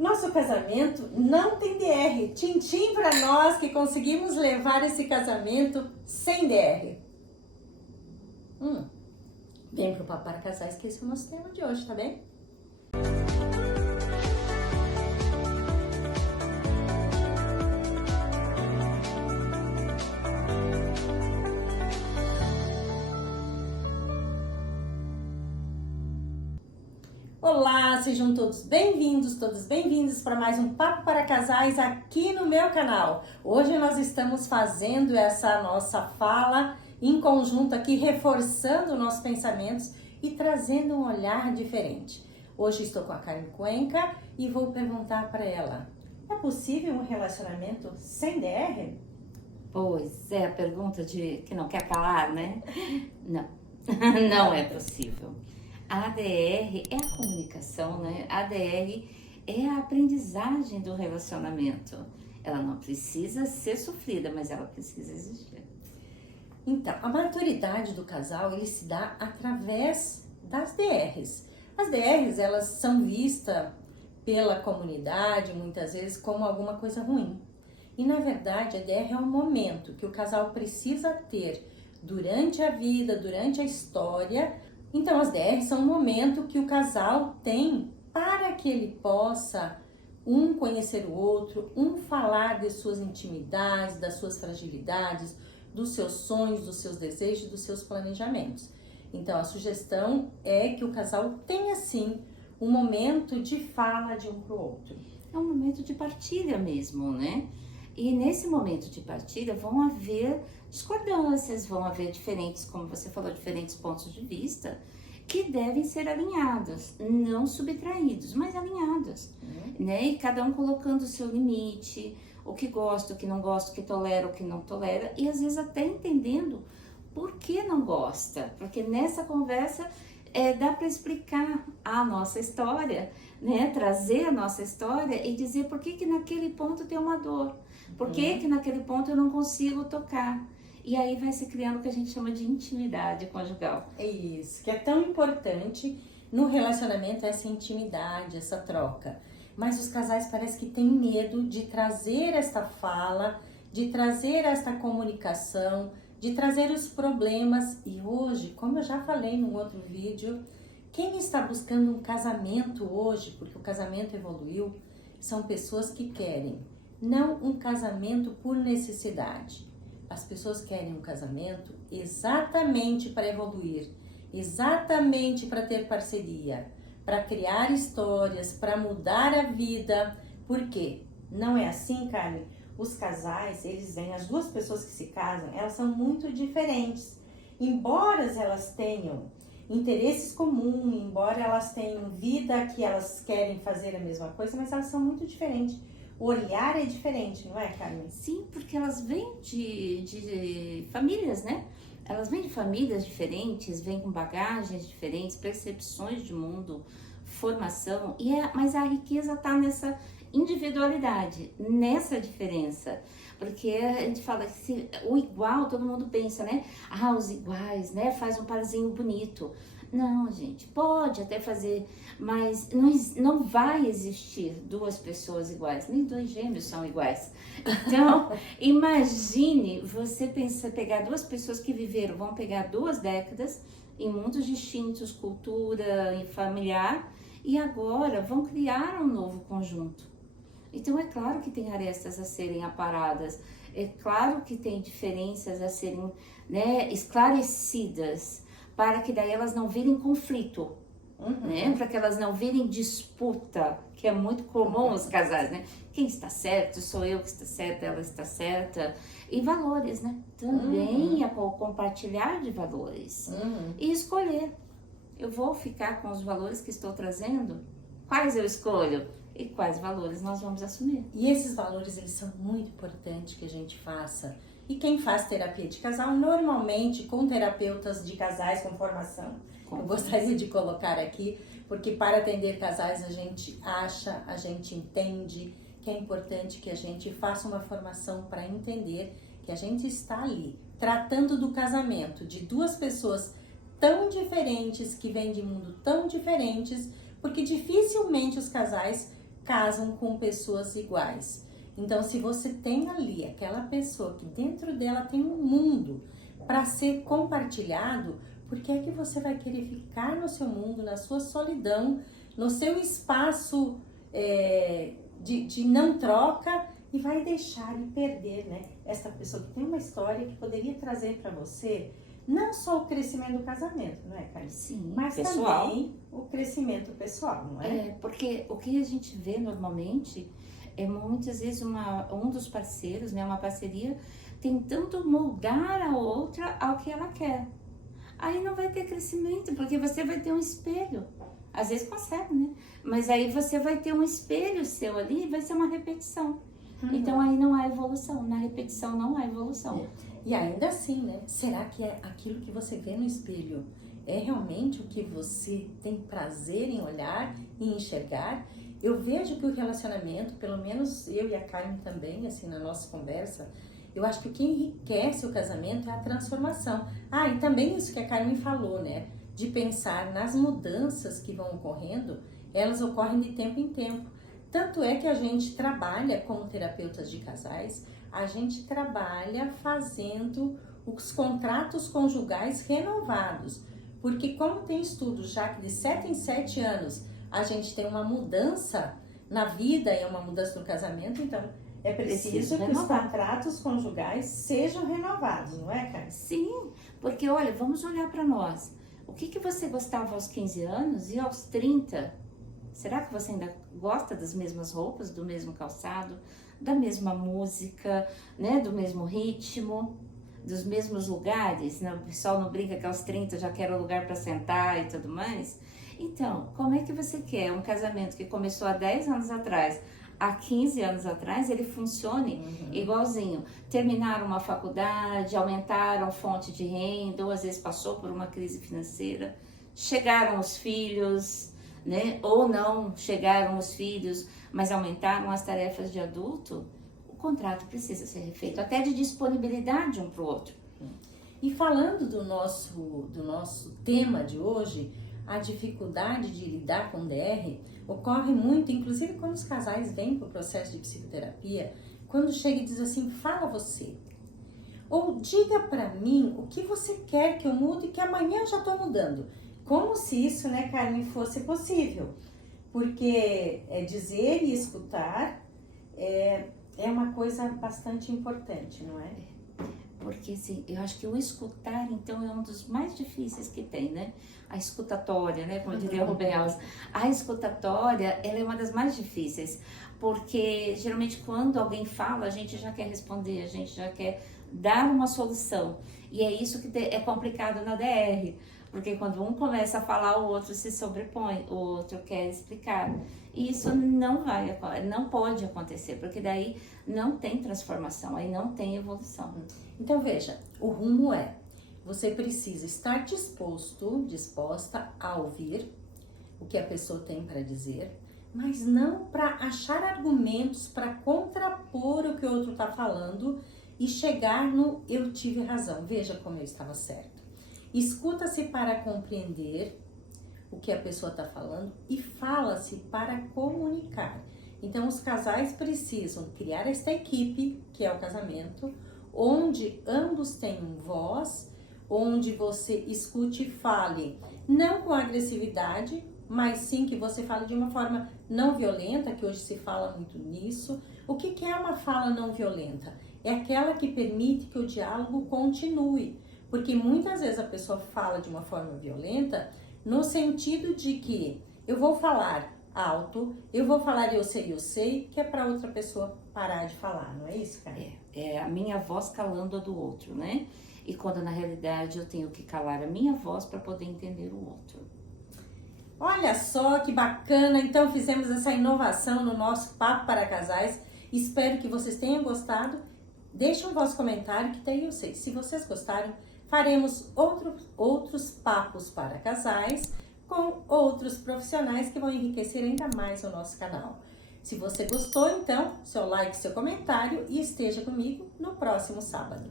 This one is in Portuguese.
Nosso casamento não tem DR. Tchim-tchim para nós que conseguimos levar esse casamento sem DR. Vem pro Papo para Casais, que esse é o nosso tema de hoje, tá bem? Olá, sejam todos bem-vindos para mais um Papo para Casais aqui no meu canal. Hoje nós estamos fazendo essa nossa fala em conjunto aqui, reforçando nossos pensamentos e trazendo um olhar diferente. Hoje estou com a Carmen Cuenca e vou perguntar para ela: é possível um relacionamento sem DR? Pois é, a pergunta de que não quer calar, né? Não, não é possível. A ADR é a comunicação, né? A ADR é a aprendizagem do relacionamento. Ela não precisa ser sofrida, mas ela precisa existir. Então, a maturidade do casal, ele se dá através das DRs. As DRs, elas são vistas pela comunidade, muitas vezes, como alguma coisa ruim. E, na verdade, a DR é um momento que o casal precisa ter durante a vida, durante a história. Então, as DRs são um momento que o casal tem para que ele possa um conhecer o outro, um falar de suas intimidades, das suas fragilidades, dos seus sonhos, dos seus desejos, dos seus planejamentos. Então, a sugestão é que o casal tenha, sim, um momento de fala de um para o outro. É um momento de partilha mesmo, né? E nesse momento de partilha vão haver discordâncias, vão haver diferentes, como você falou, diferentes pontos de vista que devem ser alinhados, não subtraídos, mas alinhados, né? E cada um colocando o seu limite, o que gosta, o que não gosta, o que tolera, o que não tolera, e às vezes até entendendo por que não gosta, porque nessa conversa dá para explicar a nossa história, né? Trazer a nossa história e dizer por que naquele ponto tem uma dor, por que naquele ponto eu não consigo tocar. E aí vai se criando o que a gente chama de intimidade conjugal. É isso, que é tão importante no relacionamento, essa intimidade, essa troca. Mas os casais parece que têm medo de trazer esta fala, de trazer esta comunicação, de trazer os problemas. E hoje, como eu já falei num outro vídeo, quem está buscando um casamento hoje, porque o casamento evoluiu, são pessoas que querem não um casamento por necessidade. As pessoas querem um casamento exatamente para evoluir, exatamente para ter parceria, para criar histórias, para mudar a vida. Por quê? Não é assim, Carmen? Os casais, eles vêm, as duas pessoas que se casam, elas são muito diferentes. Embora elas tenham interesses comuns, embora elas tenham vida que elas querem fazer a mesma coisa, mas elas são muito diferentes. O olhar é diferente, não é, Carmen? Sim, porque elas vêm de famílias, né? Elas vêm de famílias diferentes, vêm com bagagens diferentes, percepções de mundo, formação, mas a riqueza está nessa individualidade, nessa diferença. Porque a gente fala que o igual, todo mundo pensa, né? Ah, os iguais, né? Faz um parzinho bonito. Não, gente, pode até fazer, mas não vai existir duas pessoas iguais, nem dois gêmeos são iguais. Então, imagine você pegar duas pessoas que viveram, vão pegar 2 décadas em mundos distintos, cultura e familiar, e agora vão criar um novo conjunto. Então, é claro que tem arestas a serem aparadas, é claro que tem diferenças a serem, né, esclarecidas, para que daí elas não virem conflito, né? Para que elas não virem disputa, que é muito comum os casais, né? Quem está certo? Sou eu que está certa, ela está certa. E valores, né? Também é o compartilhar de valores. E escolher. Eu vou ficar com os valores que estou trazendo? Quais eu escolho? E quais valores nós vamos assumir? E esses valores, eles são muito importantes que a gente faça. E quem faz terapia de casal, normalmente com terapeutas de casais com formação. Eu gostaria de colocar aqui, porque para atender casais a gente acha, a gente entende que é importante que a gente faça uma formação para entender que a gente está ali tratando do casamento de duas pessoas tão diferentes, que vêm de mundo tão diferentes, porque dificilmente os casais casam com pessoas iguais. Então, se você tem ali aquela pessoa que dentro dela tem um mundo para ser compartilhado, por que é que você vai querer ficar no seu mundo, na sua solidão, no seu espaço de não troca e vai deixar de perder, né? Essa pessoa que tem uma história que poderia trazer para você não só o crescimento do casamento, não é, Carmen? Sim, mas pessoal. também o crescimento pessoal, não é? Porque o que a gente vê normalmente é muitas vezes um dos parceiros, né, uma parceria, tentando moldar a outra ao que ela quer. Aí não vai ter crescimento, porque você vai ter um espelho. Às vezes consegue, né? Mas aí você vai ter um espelho seu ali e vai ser uma repetição. Então aí não há evolução. Na repetição não há evolução. E ainda assim, né? Será que é aquilo que você vê no espelho é realmente o que você tem prazer em olhar e enxergar? Eu vejo que o relacionamento, pelo menos eu e a Carmen também, assim, na nossa conversa, eu acho que o que enriquece o casamento é a transformação. E também isso que a Carmen falou, né? De pensar nas mudanças que vão ocorrendo, elas ocorrem de tempo em tempo. Tanto é que a gente trabalha como terapeutas de casais, a gente trabalha fazendo os contratos conjugais renovados. Porque como tem estudos já que de 7 em 7 anos a gente tem uma mudança na vida e uma mudança no casamento, então é preciso que os contratos conjugais sejam renovados, não é, Carmen? Sim, porque olha, vamos olhar para nós. O que você gostava aos 15 anos e aos 30? Será que você ainda gosta das mesmas roupas, do mesmo calçado, da mesma música, né, do mesmo ritmo, dos mesmos lugares? Né? O pessoal não brinca que aos 30 já quer um lugar para sentar e tudo mais. Então, como é que você quer um casamento que começou há 10 anos atrás, há 15 anos atrás, ele funcione igualzinho? Terminaram uma faculdade, aumentaram fonte de renda, ou às vezes passou por uma crise financeira, chegaram os filhos, né? Ou não chegaram os filhos, mas aumentaram as tarefas de adulto. O contrato precisa ser refeito, até de disponibilidade um para o outro. E falando do nosso tema de hoje, a dificuldade de lidar com DR ocorre muito, inclusive quando os casais vêm para o processo de psicoterapia, quando chega e diz assim, fala você. Ou diga para mim o que você quer que eu mude, que amanhã eu já estou mudando. Como se isso, né, Carmen, fosse possível. Porque dizer e escutar é uma coisa bastante importante, não é? Porque assim, eu acho que o escutar, então, é um dos mais difíceis que tem, né? A escutatória, né? Como diria o Rubem Alves. A escutatória, ela é uma das mais difíceis. Porque, geralmente, quando alguém fala, a gente já quer responder, a gente já quer dar uma solução. E é isso que é complicado na DR. Porque quando um começa a falar, o outro se sobrepõe, o outro quer explicar. E isso não pode acontecer, porque daí não tem transformação, aí não tem evolução. Então veja, o rumo você precisa estar disposta a ouvir o que a pessoa tem para dizer, mas não para achar argumentos para contrapor o que o outro está falando e chegar no eu tive razão, veja como eu estava certo. Escuta-se para compreender o que a pessoa está falando e fala-se para comunicar. Então, os casais precisam criar esta equipe, que é o casamento, onde ambos tenham voz, onde você escute e fale, não com agressividade, mas sim que você fale de uma forma não violenta, que hoje se fala muito nisso. O que é uma fala não violenta? É aquela que permite que o diálogo continue. Porque muitas vezes a pessoa fala de uma forma violenta no sentido de que eu vou falar alto, eu vou falar eu sei, que é para outra pessoa parar de falar, não é isso, cara? É a minha voz calando a do outro, né? E quando na realidade eu tenho que calar a minha voz para poder entender o outro. Olha só que bacana, então fizemos essa inovação no nosso Papo para Casais. Espero que vocês tenham gostado. Deixe um vosso comentário que daí eu sei. Se vocês gostaram, faremos outros papos para casais com outros profissionais que vão enriquecer ainda mais o nosso canal. Se você gostou, então, seu like, seu comentário e esteja comigo no próximo sábado.